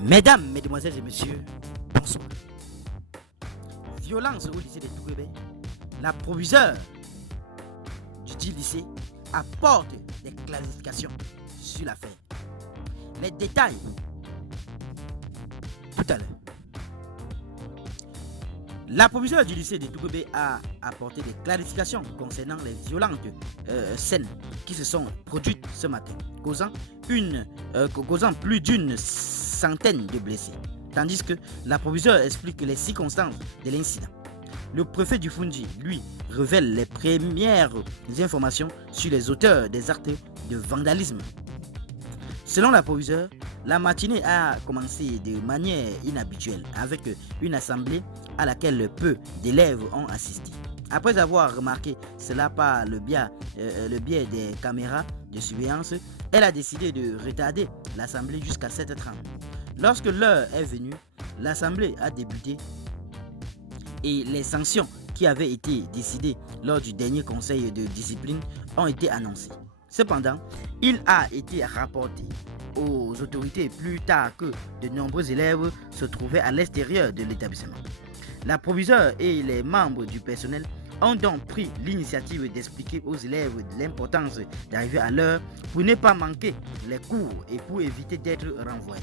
Mesdames, Mesdemoiselles et Messieurs, bonsoir. Violence au lycée de Tourébé. La proviseure du dit lycée apporte des clarifications sur l'affaire. Les détails tout à l'heure. La proviseure du lycée de Tourébé a apporté des clarifications concernant les violentes scènes qui se sont produites ce matin, causant plus d'une centaine de blessés. Tandis que la proviseure explique les circonstances de l'incident. Le préfet du Fundi, lui, révèle les premières informations sur les auteurs des actes de vandalisme. Selon la proviseure, la matinée a commencé de manière inhabituelle avec une assemblée à laquelle peu d'élèves ont assisté. Après avoir remarqué cela par le biais des caméras de surveillance, elle a décidé de retarder l'assemblée jusqu'à 7h30. Lorsque l'heure est venue, l'assemblée a débuté et les sanctions qui avaient été décidées lors du dernier conseil de discipline ont été annoncées. Cependant, il a été rapporté aux autorités plus tard que de nombreux élèves se trouvaient à l'extérieur de l'établissement. La proviseure et les membres du personnel ont donc pris l'initiative d'expliquer aux élèves l'importance d'arriver à l'heure pour ne pas manquer les cours et pour éviter d'être renvoyés.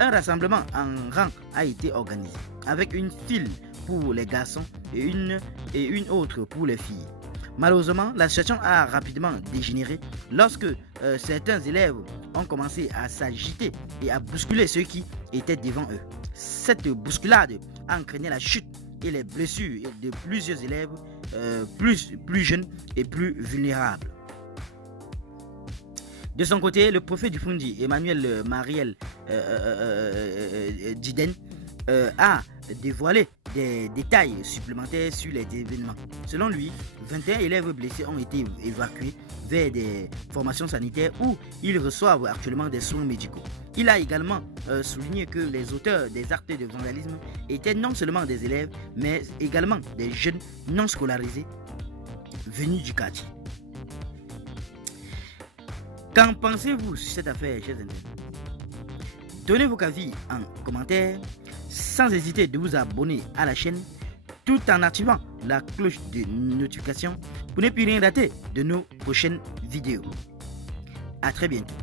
Un rassemblement en rang a été organisé avec une file pour les garçons et une autre pour les filles. Malheureusement, la situation a rapidement dégénéré lorsque certains élèves ont commencé à s'agiter et à bousculer ceux qui étaient devant eux. Cette bousculade a entraîné la chute et les blessures de plusieurs élèves plus jeunes et plus vulnérables. De son côté, le préfet du Fundi, Emmanuel Mariel Diden, a dévoilé des détails supplémentaires sur les événements. Selon lui, 21 élèves blessés ont été évacués vers des formations sanitaires où ils reçoivent actuellement des soins médicaux. Il a également souligné que les auteurs des actes de vandalisme étaient non seulement des élèves, mais également des jeunes non scolarisés venus du quartier. Qu'en pensez-vous sur cette affaire, chers internautes? Donnez vos avis en commentaire, sans hésiter de vous abonner à la chaîne tout en activant la cloche de notification pour ne plus rien rater de nos prochaines vidéos. A très bientôt.